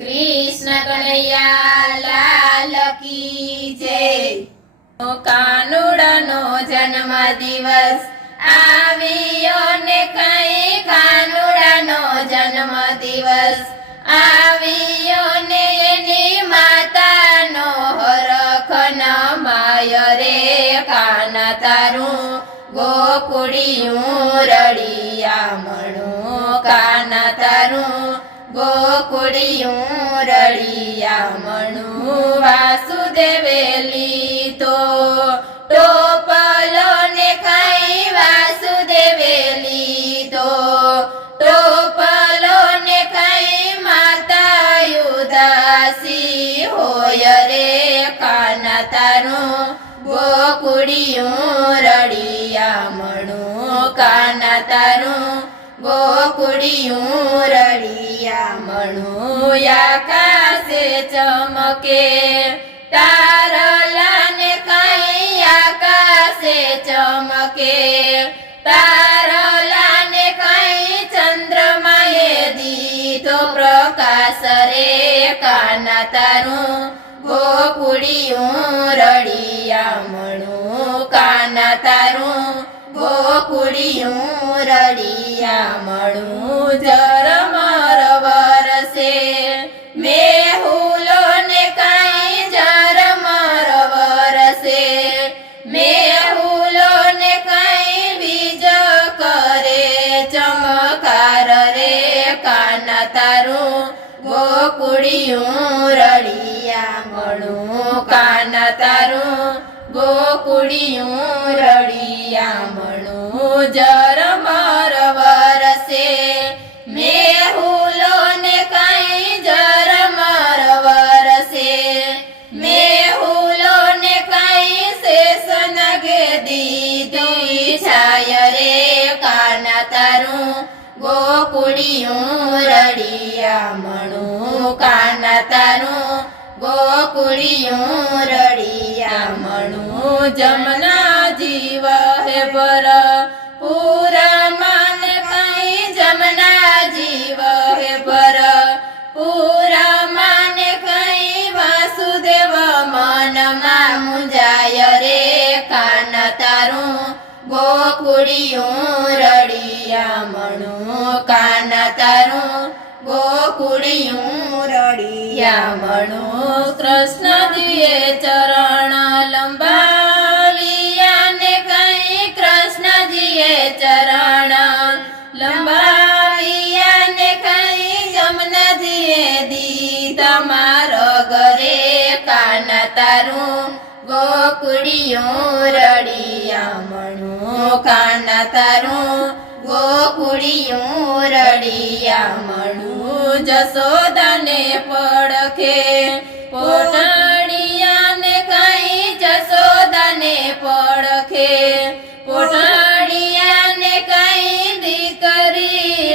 कृष्ण कन्हैया लाल की जय। कानुडानो जन्म दिवस आवियो ने कई कानुडानो जन्म दिवस आवियो ने एनी मातानो हरख नमाय रे काना तारू गोकुड़ियूं रड़ियामणुं काना तारू गोकुड़ियूं रड़ियामणुं वासुदेवे लीधो टोपलो ने कई वासुदेवे लीधो टोपलो ने कई माता उदासी होय रे काना तारू गोकुड़ियूं रड़ियामणुं काना तारू गोकुड़ियूं रड़ियामणुं आकाशे चमके तारला ने कई आकाशे चमके तारला ने कई चंद्रमाए दीधो प्रकाश रे काना तारू गोकुड़ियूं रड़ियामणुं काना तारू गोकुड़ियूं रड़ियामणुं झरमर वरसे मेहुलो ने कई झरमर वरसे मेहुलो ने कई बीज करे चमकार रे काना तारू गोकुड़ियूं रड़ियामणुं काना तारू गोकुड़ियूं रड़ियामणुं झरमर वरसे मेहुलो ने कई झरमर वरसे मेहुलो ने कई शेष नगे दीधी छाय रे काना तारू गोकुड़ियूं रड़ियामणुं काना तारू गोकुड़ियूं रड़ियामणुं जमुना जीव है पर पूरा मान कई जमुना जीव है पर पूरा मान कई वासुदेव मन मुंजाय रे काना तारू गोकुड़ियूं रड़ियामणुं काना तारू गोकुड़ियूं रड़ियामणुं कृष्ण जीए चरण लंबाविया ने कई कृष्ण जीए चरण लंबाविया ने कई जमुना जीए दीधा मार्ग रे काना तारू गोकुड़ियूं रड़ियामणुं काना तारू गोकुड़ियूं रड़ियामणुं जसोदा ने पड़खे पोटड़िया ने कई जसोदा ने पड़खे पोटड़िया ने कई दीकरी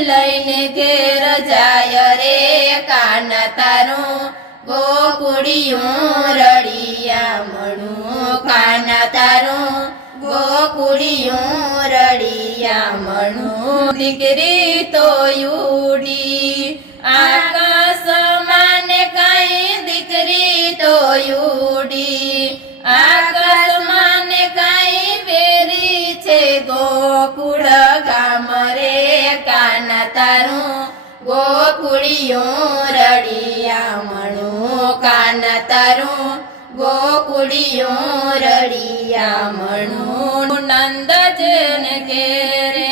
लईने घेर जाय रे काना तारू गोकुड़ियूं रड़ियामणुं काना तारू गोकुड़ियूं रड़ियामणुं दीकरी तो उड़ी आकाश माने कई दीकरी तो उड़ी आकाश माने कई वेरी छे गोकुड़ गाम रे काना तारू गोकुड़ियूं रड़ियामणुं काना तारू गोकुड़ियूं रड़ियामणुं नंद जन के रे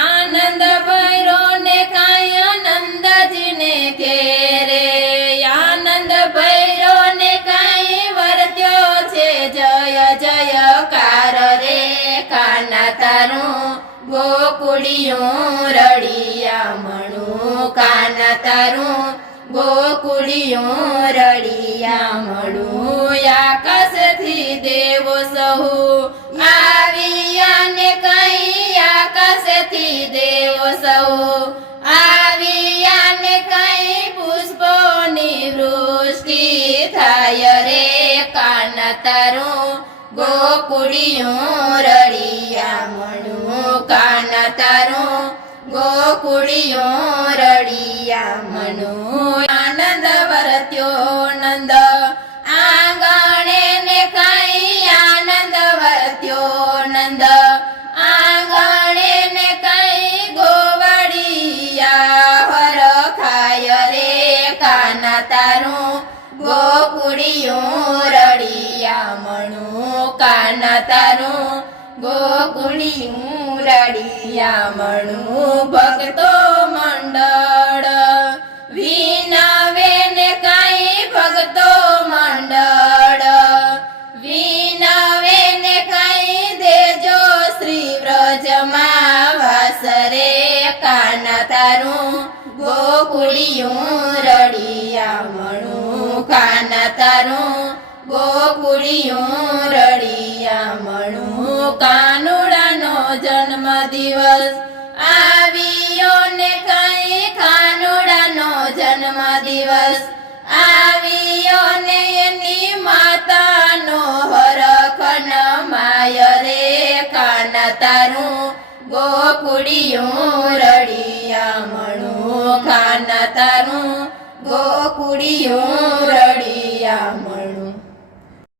आनंद भैरो ने कई आनंद जी ने के रे आनंद भैरो ने कई वर्त्यो छे जय जयकार रे काना तारू गोकुड़ियूं रड़ियामणुं काना तारू गोकुड़ियूं रड़ियामणुं आकाश थी देवो सहु आविया ने कई आकाश थी देवो सहु आविया ने कई पुष्पोनी वृष्टि थाय रे काना तारू गोकुड़ियूं रड़ियामणुं काना तारू गोकुड़ियों रड़िया मनु आनंद કાના તારું ગોકુળિયું રળિયામણું કાના તારું ગોકુળિયું રળિયામણું ભક્તો મંડળ વિનવે ને કાંઈ ભક્તો મંડળ વિનવે ને કાંઈ દેજો શ્રી વ્રજમાં વાસરે કાના તારું ગોકુળિયું રળિયામણું કાના તારું ગોકુળિયું રળિયામણું કાનુડાનો જન્મ દિવસ આવ્યો ને કાંઈ કાનુડાનો જન્મ દિવસ આવ્યો ને એની માતાનો હરખ નમાય રે કાના તારું ગોકુળિયું રળિયામણું કાના તારું ગોકુળિયું